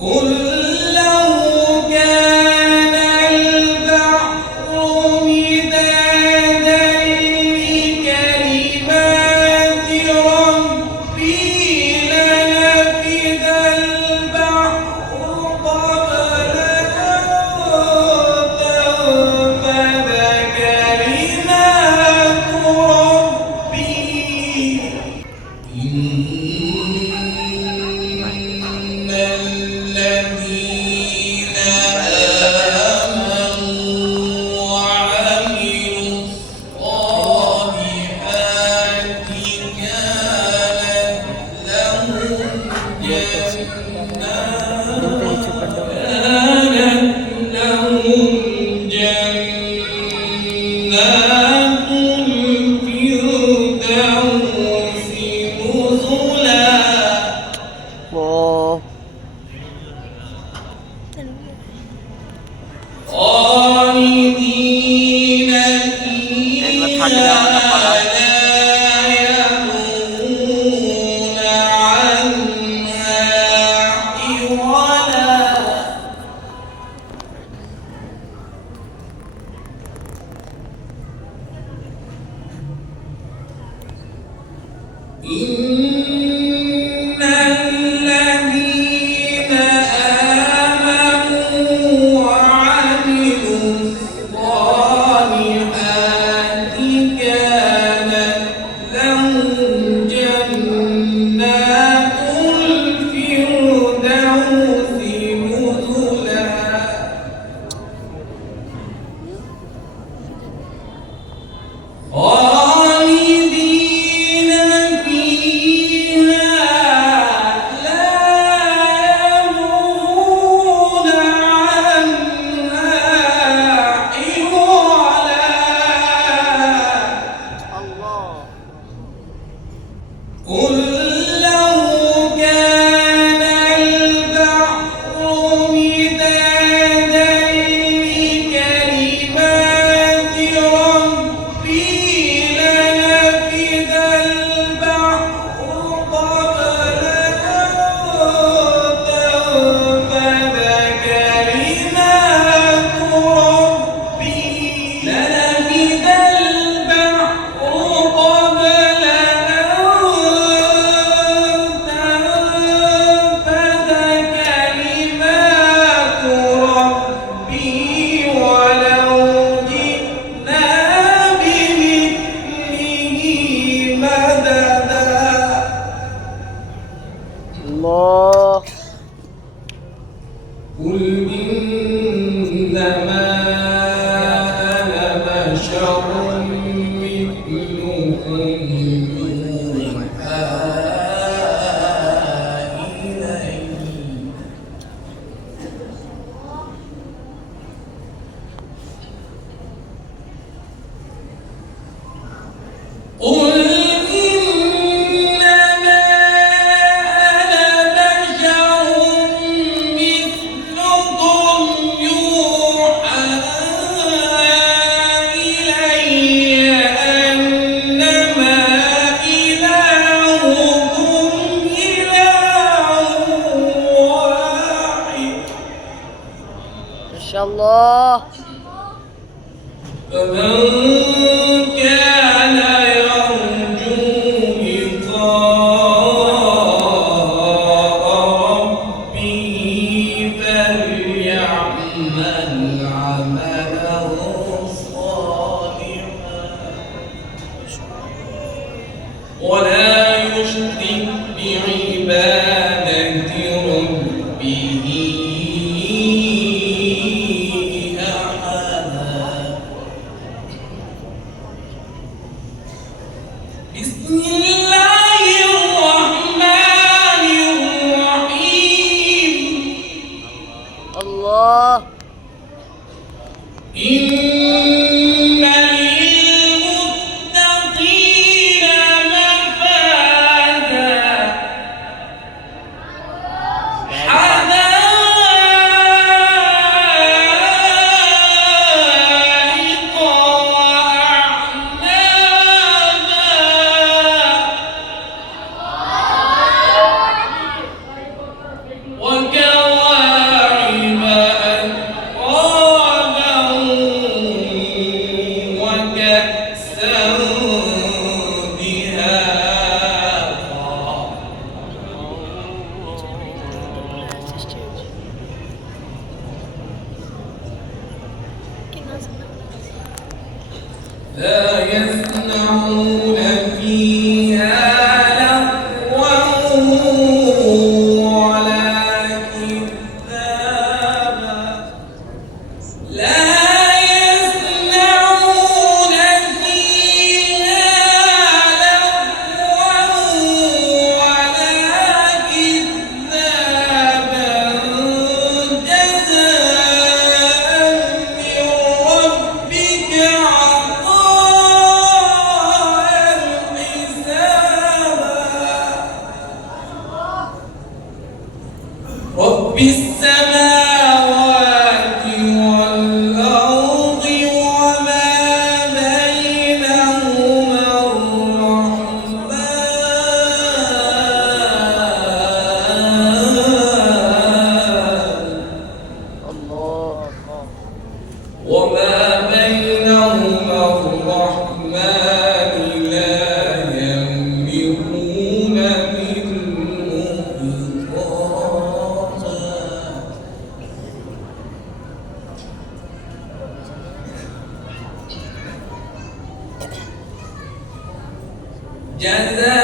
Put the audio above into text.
قل لو كان البحر مدادا لكلمات ربي لنفد البحر قبل أن تنفد كلمات ربي إن الذين آمنوا وعملوا الصالحات كانت لهم جنات الفردوس نزلا الله. خالدين فيها لا يبغون عنها حولا إن الذين آمنوا وعملوا الصالحات كانت لهم جنات الفردوس نزلا خالدين فيها لا يبغون عنها حولا قل لو كان البحر مدادا لكلمات ربي لنفد البحر قبل أن تنفد كلمات ربي لنفد البحر قبل أن تنفد كلمات ربي ولو جئنا بمثله مددا الله. قل إنما أنا بشر مثلكم يوحى إلي قل إنما أنا بشر مثلكم يوحى إلي أنما إلهكم إله واحد ما شاء الله. فمن كان يرجو لقاء ربه فليعمل عملا صالحا ولا يشرك بعبادة ربه أحدا بسم الله الرحمن الرحيم الله. إن للمتقين مفازا حدائق وأعنابا وكواعب رب السماوات والأرض وما بينهما الرحمن الله وما بينهما الرحمن لا يملكون منه خطابا جزاء